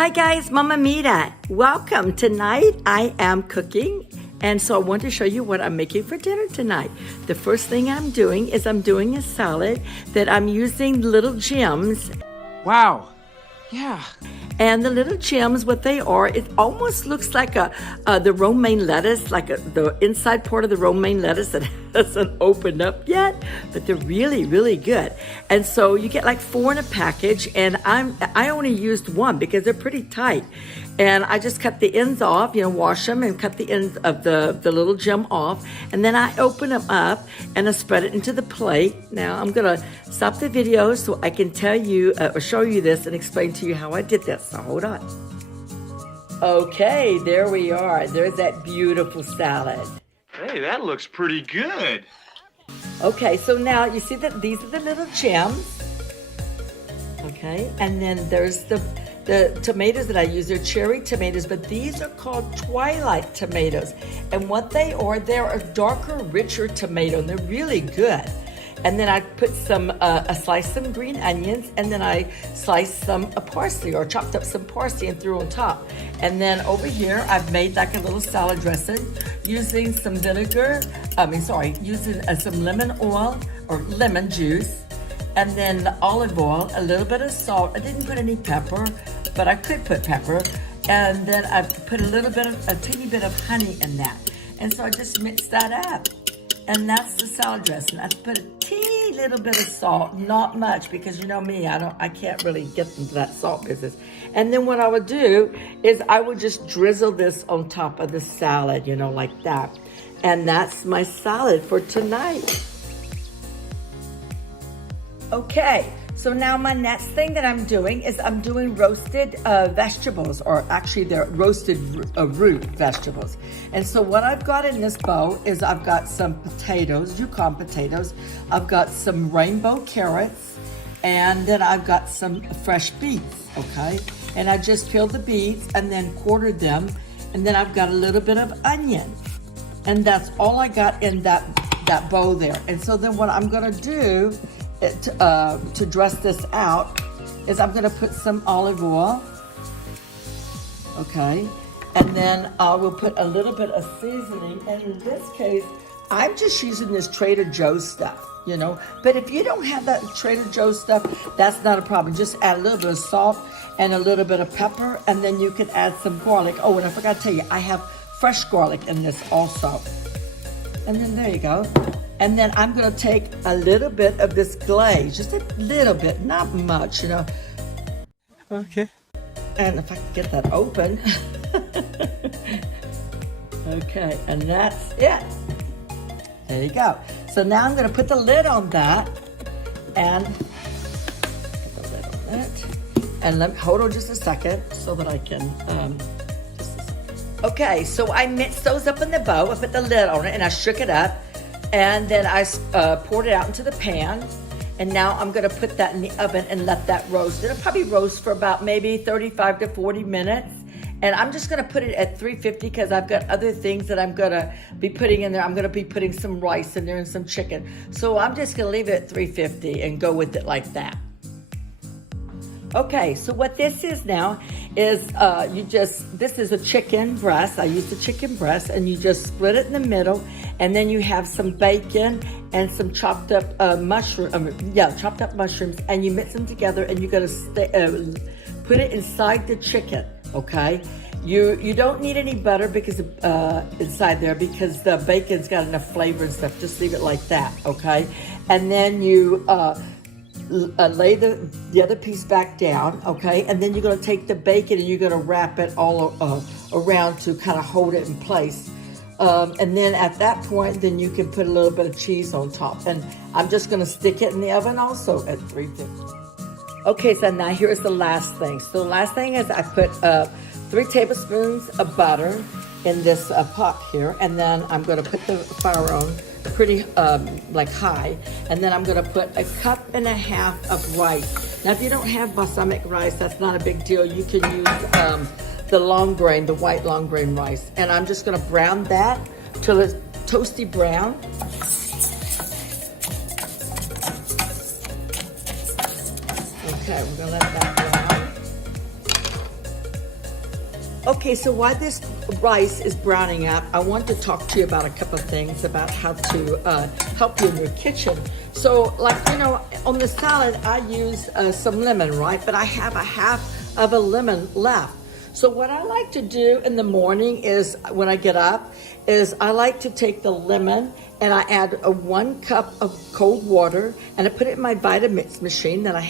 Hi guys, Mama Mita. Welcome. Tonight I am cooking, and so I want to show you what I'm making for dinner tonight. The first thing I'm doing is I'm doing a salad that I'm using little gems. Wow. Yeah. And the little gems, what they are, it almost looks like the romaine lettuce, like the inside part of the romaine lettuce that hasn't opened up yet, but they're really, really good. And so you get like 4 in a package, and I only used 1 because they're pretty tight. And I just cut the ends off, wash them and cut the ends of the little gem off. And then I open them up and I spread it into the plate. Now I'm gonna stop the video so I can tell you or show you this and explain to you how I did this. So hold on. Okay, there we are. There's that beautiful salad. Hey, that looks pretty good. Okay, so now you see that these are the little gems. Okay, and then there's the tomatoes that I use. They're cherry tomatoes, but these are called twilight tomatoes. And what they are, they're a darker, richer tomato, and they're really good. And then I put I sliced some green onions, and then I sliced some parsley, or chopped up some parsley and threw on top. And then over here, I've made like a little salad dressing using some using some lemon oil or lemon juice, and then the olive oil, a little bit of salt. I didn't put any pepper, but I could put pepper. And then I put a teeny bit of honey in that. And so I just mixed that up. And that's the salad dressing. I put a teeny little bit of salt, not much, because you know me, I can't really get into that salt business. And then what I would do is I would just drizzle this on top of the salad, like that. And that's my salad for tonight. Okay, so now my next thing that I'm doing is I'm doing roasted vegetables, or actually they're roasted root vegetables. And so what I've got in this bowl is I've got some potatoes, Yukon potatoes. I've got some rainbow carrots, and then I've got some fresh beets, okay? And I just peeled the beets and then quartered them, and then I've got a little bit of onion. And that's all I got in that bowl there. And so then what I'm gonna do to dress this out is I'm gonna put some olive oil, okay, and then I will put a little bit of seasoning, and in this case I'm just using this Trader Joe's stuff, but if you don't have that Trader Joe's stuff, that's not a problem. Just add a little bit of salt and a little bit of pepper, and then you can add some garlic. Oh, and I forgot to tell you, I have fresh garlic in this also. And then there you go. And then I'm gonna take a little bit of this glaze, just a little bit, not much, Okay. And if I can get that open. Okay, and that's it. There you go. So now I'm gonna put the lid on that, and put the lid on it. And hold on just a second so that I can, Okay, so I mixed those up in the bowl. I put the lid on it and I shook it up. And then I poured it out into the pan. And now I'm gonna put that in the oven and let that roast. It'll probably roast for about maybe 35 to 40 minutes. And I'm just gonna put it at 350 because I've got other things that I'm gonna be putting in there. I'm gonna be putting some rice in there and some chicken. So I'm just gonna leave it at 350 and go with it like that. Okay, so what this is now is this is a chicken breast. I use the chicken breast, and you just split it in the middle, and then you have some bacon and some chopped up chopped up mushrooms, and you mix them together, and you're gonna put it inside the chicken, okay? You don't need any butter because inside there, because the bacon's got enough flavor and stuff. Just leave it like that, okay? And then you lay the other piece back down, okay? And then you're gonna take the bacon and you're gonna wrap it all around to kind of hold it in place. And then at that point, then you can put a little bit of cheese on top. And I'm just gonna stick it in the oven also at 350. Okay, so now here's the last thing. So the last thing is I put 3 tablespoons of butter in this pot here, and then I'm gonna put the fire on pretty high, and then I'm gonna put 1.5 cups of rice. Now if you don't have balsamic rice, that's not a big deal. You can use the long grain, the white long grain rice, and I'm just gonna brown that till it's toasty brown. Okay, we're gonna let that brown. Okay, so while this rice is browning up, I want to talk to you about a couple of things about how to help you in your kitchen. So, like, you know, on the salad, I use some lemon, right? But I have a half of a lemon left. So what I like to do in the morning is, when I get up, is I like to take the lemon and I add 1 cup of cold water and I put it in my Vitamix machine. Then I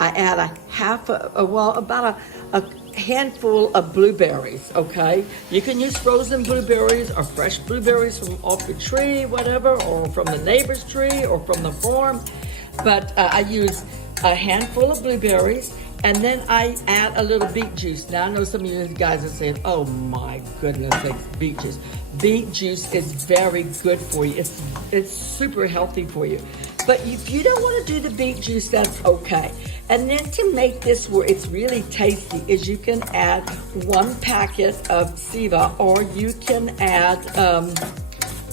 add a half, about a handful of blueberries, okay? You can use frozen blueberries or fresh blueberries from off the tree, whatever, or from the neighbor's tree or from the farm. But I use a handful of blueberries, and then I add a little beet juice. Now I know some of you guys are saying, oh my goodness, it's beet juice. Beet juice is very good for you. It's super healthy for you. But if you don't want to do the beet juice, that's okay. And then to make this where it's really tasty is you can add 1 packet of Siva, or you can add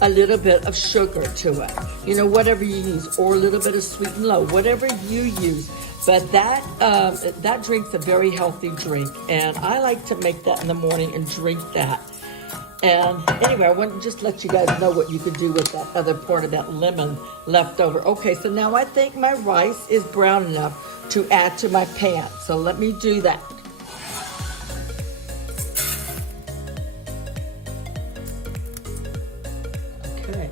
a little bit of sugar to it. You know, whatever you use, or a little bit of sweet and low, whatever you use. But that drink's a very healthy drink, and I like to make that in the morning and drink that. And anyway, I want to just let you guys know what you could do with that other part of that lemon left over. Okay, so now I think my rice is brown enough to add to my pan. So let me do that. Okay.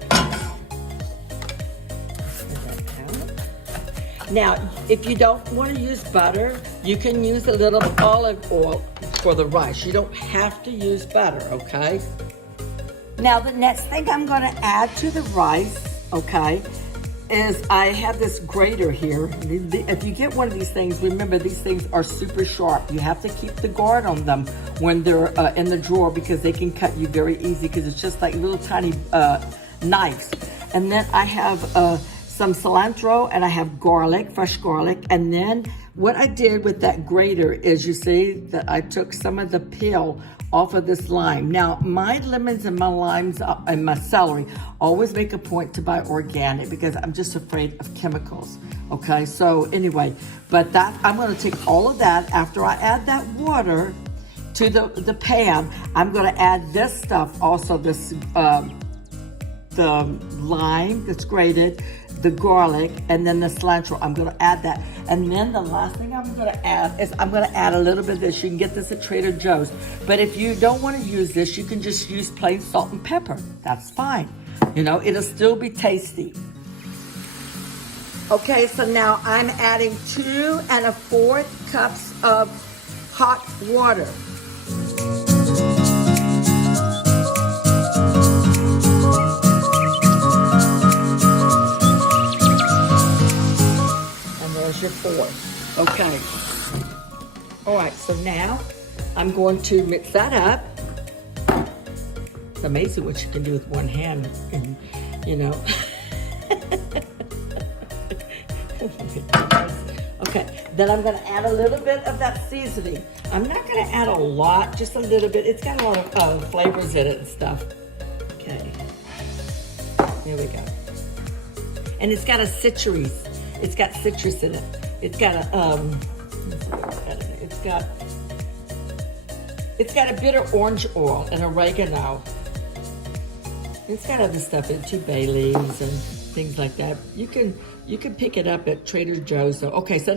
Now, if you don't want to use butter, you can use a little olive oil for the rice. You don't have to use butter, okay? Now, the next thing I'm going to add to the rice, okay, is I have this grater here. If you get one of these things, remember these things are super sharp. You have to keep the guard on them when they're in the drawer, because they can cut you very easy, because it's just like little tiny knives. And then I have some cilantro, and I have garlic, fresh garlic. And then what I did with that grater is, you see that I took some of the peel off of this lime. Now, my lemons and my limes and my celery, always make a point to buy organic, because I'm just afraid of chemicals. Okay, so anyway, but that, I'm gonna take all of that. After I add that water to the pan, I'm gonna add this stuff also, this the lime that's grated, the garlic, and then the cilantro. I'm gonna add that. And then the last thing I'm gonna add is I'm gonna add a little bit of this. You can get this at Trader Joe's. But if you don't wanna use this, you can just use plain salt and pepper. That's fine. You know, it'll still be tasty. Okay, so now I'm adding 2 1/4 cups of hot water. Your 4. Okay. All right, so now I'm going to mix that up. It's amazing what you can do with one hand, and you know. Okay, then I'm gonna add a little bit of that seasoning. I'm not gonna add a lot, just a little bit. It's got a lot of flavors in it and stuff. Okay, here we go. And it's got a citrus. It's got citrus in it. It's got a it's got a bitter orange oil and oregano. It's got other stuff in it too, bay leaves and things like that. You can pick it up at Trader Joe's. So okay, so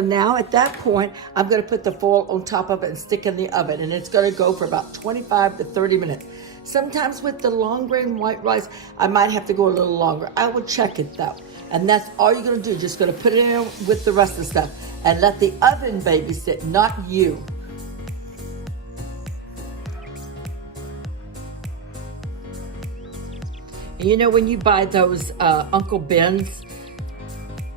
now at that point, I'm gonna put the foil on top of it and stick in the oven, and it's gonna go for about 25 to 30 minutes. Sometimes with the long grain white rice, I might have to go a little longer. I will check it though. And that's all you're gonna do. Just gonna put it in with the rest of the stuff and let the oven babysit, not you. And you know, when you buy those Uncle Ben's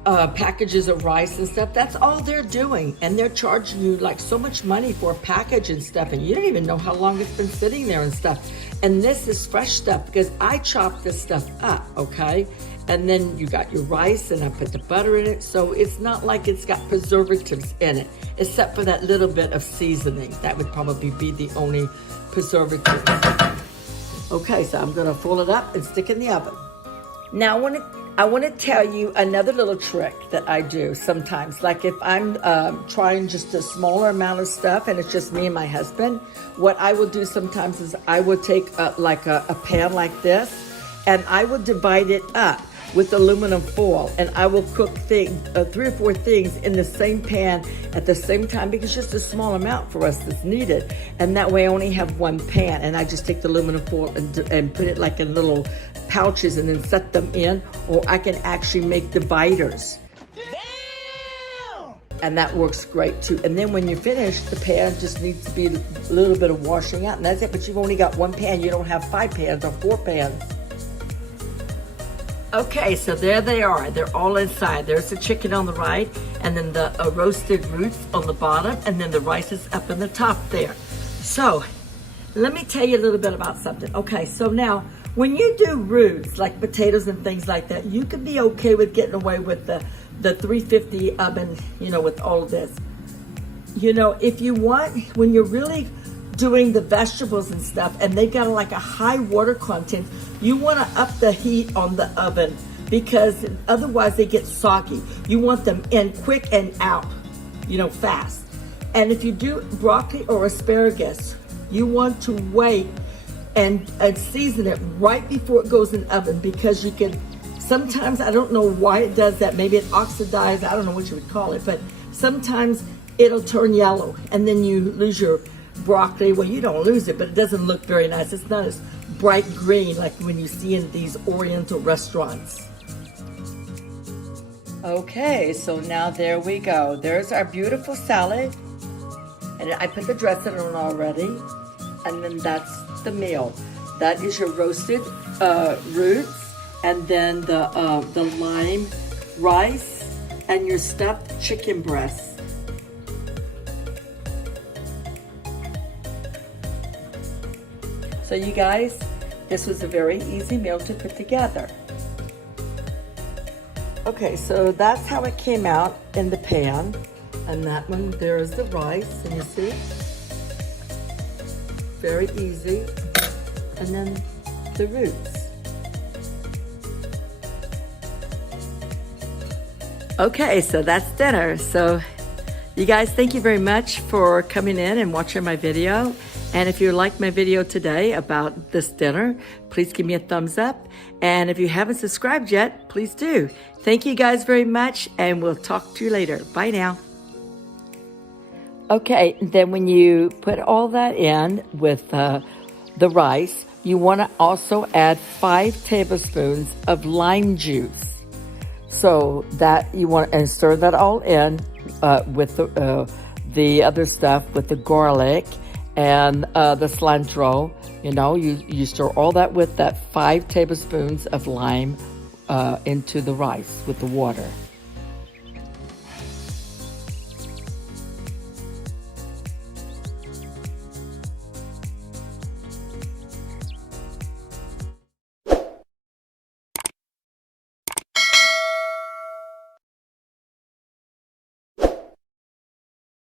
packages of rice and stuff, that's all they're doing. And they're charging you like so much money for a package and stuff, and you don't even know how long it's been sitting there and stuff. And this is fresh stuff, because I chop this stuff up, okay? And then you got your rice, and I put the butter in it, so it's not like it's got preservatives in it, except for that little bit of seasoning. That would probably be the only preservative. Okay, so I'm gonna fold it up and stick it in the oven. Now, I want to tell you another little trick that I do sometimes. Like if I'm trying just a smaller amount of stuff and it's just me and my husband, what I will do sometimes is I will take a pan like this and I will divide it up with aluminum foil, and I will cook 3 or 4 things in the same pan at the same time, because it's just a small amount for us that's needed. And that way I only have one pan, and I just take the aluminum foil and put it like in little pouches and then set them in, or I can actually make dividers. And that works great too. And then when you're finished, the pan just needs to be a little bit of washing out, and that's it. But you've only got one pan. You don't have 5 pans or 4 pans. Okay, so there they are. They're all inside. There's the chicken on the right, and then the roasted roots on the bottom, and then the rice is up in the top there. So let me tell you a little bit about something. Okay, so now when you do roots like potatoes and things like that, you can be okay with getting away with the 350 oven, you know, with all of this. You know, if you want, when you're really doing the vegetables and stuff and they got like a high water content, you want to up the heat on the oven, because otherwise they get soggy. You want them in quick and out, you know, fast. And if you do broccoli or asparagus, you want to wait and season it right before it goes in the oven, because you can, sometimes, I don't know why it does that, maybe it oxidizes, I don't know what you would call it, but sometimes it'll turn yellow and then you lose your broccoli. Well, you don't lose it, but it doesn't look very nice. It's not as bright green like when you see in these Oriental restaurants. Okay, so now there we go. There's our beautiful salad. And I put the dressing on already. And then that's the meal. That is your roasted roots, and then the lime rice, and your stuffed chicken breast. So you guys, this was a very easy meal to put together. Okay, so that's how it came out in the pan. And that one, there's the rice, and you see? Very easy. And then the roots. Okay, so that's dinner. So you guys, thank you very much for coming in and watching my video. And if you liked my video today about this dinner, please give me a thumbs up. And if you haven't subscribed yet, please do. Thank you guys very much, and we'll talk to you later. Bye now. Okay, then when you put all that in with the rice, you want to also add 5 tablespoons of lime juice. So that you want, and stir that all in with the other stuff, with the garlic and the cilantro. You know, you stir all that with that 5 tablespoons of lime into the rice with the water.